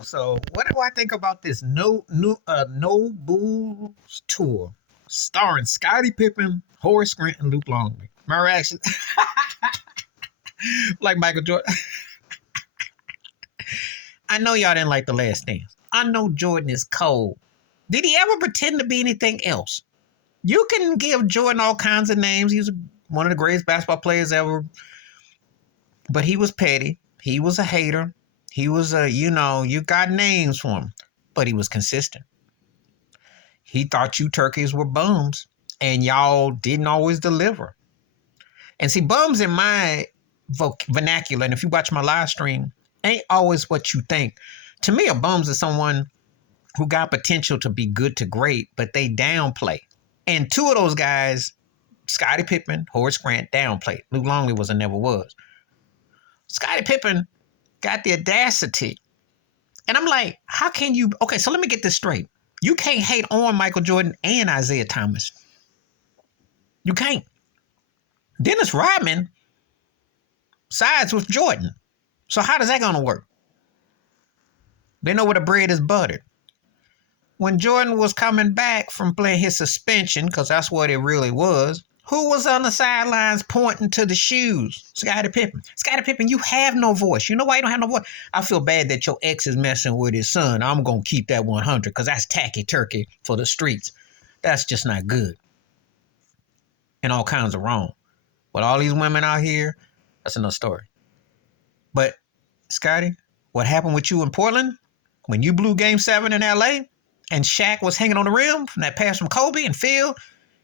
So what do I think about this No Bulls tour starring Scottie Pippen, Horace Grant, and Luke Longley? My reaction, like Michael Jordan. I know y'all didn't like The Last Dance. I know Jordan is cold. Did he ever pretend to be anything else? You can give Jordan all kinds of names. He's one of the greatest basketball players ever. But he was petty. He was a hater. He was you got names for him. But he was consistent. He thought you turkeys were bums. And y'all didn't always deliver. And see, bums in my vernacular, and if you watch my live stream, ain't always what you think. To me, a bums is someone who got potential to be good to great, but they downplay. And two of those guys, Scottie Pippen, Horace Grant, downplayed. Luke Longley was and never was. Scottie Pippen got the audacity. And I'm like, how can you? Okay, so let me get this straight. You can't hate on Michael Jordan and Isaiah Thomas. You can't. Dennis Rodman sides with Jordan. So how does that going to work? They know where the bread is buttered. When Jordan was coming back from playing his suspension, because that's what it really was, who was on the sidelines pointing to the shoes? Scottie Pippen. Scottie Pippen, you have no voice. You know why you don't have no voice? I feel bad that your ex is messing with his son. I'm going to keep that 100 because that's tacky turkey for the streets. That's just not good. And all kinds of wrong. With all these women out here, that's another story. But, Scotty, what happened with you in Portland when you blew Game 7 in L.A. and Shaq was hanging on the rim from that pass from Kobe and Phil?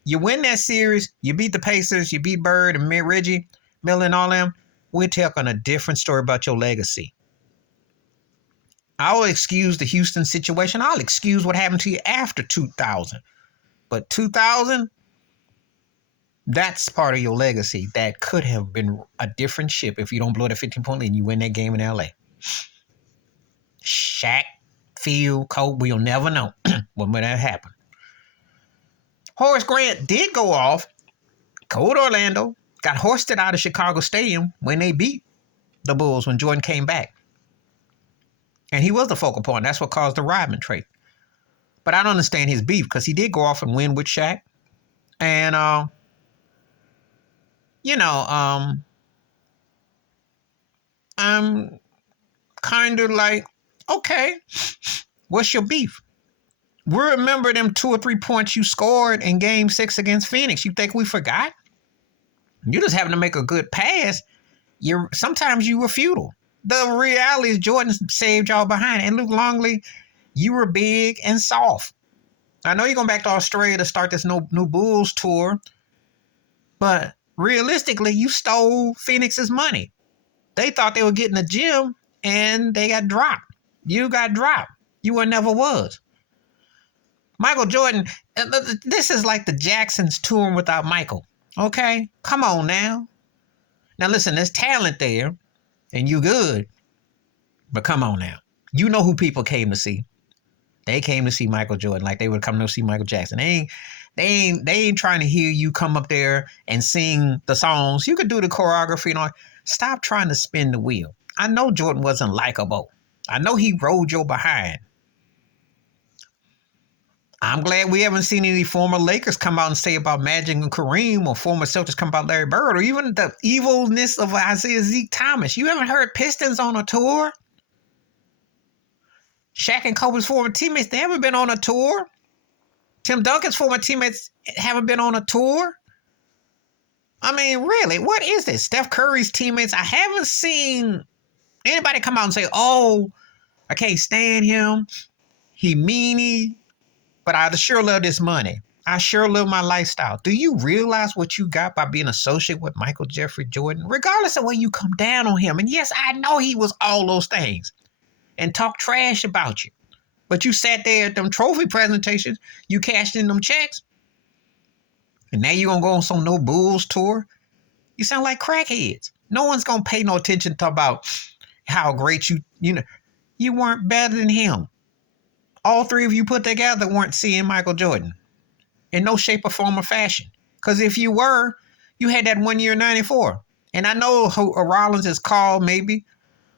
You win that series, you beat the Pacers, you beat Bird and Reggie, Miller and all them. We're talking a different story about your legacy. I'll excuse the Houston situation. I'll excuse what happened to you after 2000. But 2000, that's part of your legacy that could have been a different ship if you don't blow that 15-point lead and you win that game in L.A. Shaq, Phil, Kobe, we'll never know when that happened. Horace Grant did go off, go to Orlando, got hoisted out of Chicago Stadium when they beat the Bulls when Jordan came back. And he was the focal point. That's what caused the Rodman trade. But I don't understand his beef because he did go off and win with Shaq. And, I'm kind of like, okay, what's your beef? We remember them 2 or 3 points you scored in Game 6 against Phoenix. You think we forgot? You just having to make a good pass. Sometimes you were futile. The reality is Jordan saved y'all behind. And Luke Longley, you were big and soft. I know you're going back to Australia to start this new Bulls tour. But realistically, you stole Phoenix's money. They thought they were getting a gym and they got dropped. You got dropped. You were never was. Michael Jordan, this is like the Jacksons touring without Michael. Okay? Come on now. Now listen, there's talent there, and you good. But come on now. You know who people came to see. They came to see Michael Jordan like they would come to see Michael Jackson. They ain't trying to hear you come up there and sing the songs. You could do the choreography and all. Stop trying to spin the wheel. I know Jordan wasn't likable. I know he rode your behind. I'm glad we haven't seen any former Lakers come out and say about Magic and Kareem, or former Celtics come about Larry Bird, or even the evilness of Isaiah Zeke Thomas. You haven't heard Pistons on a tour? Shaq and Kobe's former teammates, they haven't been on a tour. Tim Duncan's former teammates haven't been on a tour. I mean, really, what is this? Steph Curry's teammates, I haven't seen anybody come out and say, oh, I can't stand him. He meanie. But I sure love this money. I sure love my lifestyle. Do you realize what you got by being associated with Michael Jeffrey Jordan? Regardless of when you come down on him. And yes, I know he was all those things. And talk trash about you. But you sat there at them trophy presentations. You cashed in them checks. And now you're going to go on some No Bulls tour. You sound like crackheads. No one's going to pay no attention to about how great you weren't better than him. All 3 of you put together weren't seeing Michael Jordan in no shape or form or fashion. Because if you were, you had that 1 year 94. And I know Rollins is called maybe,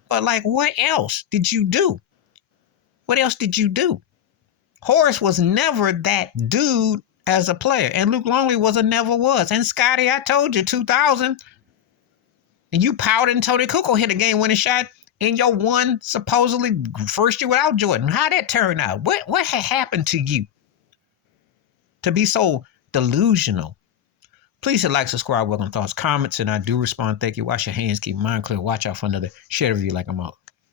but like what else did you do? What else did you do? Horace was never that dude as a player, and Luke Longley never was. And Scotty, I told you, 2000, and you pouted and Tony Kukoc hit a game-winning shot in your one supposedly first year without Jordan. How'd that turn out? What had happened to you to be so delusional? Please hit like, subscribe, welcome thoughts, comments, and I do respond. Thank you. Wash your hands, keep your mind clear. Watch out for another share review like I'm out.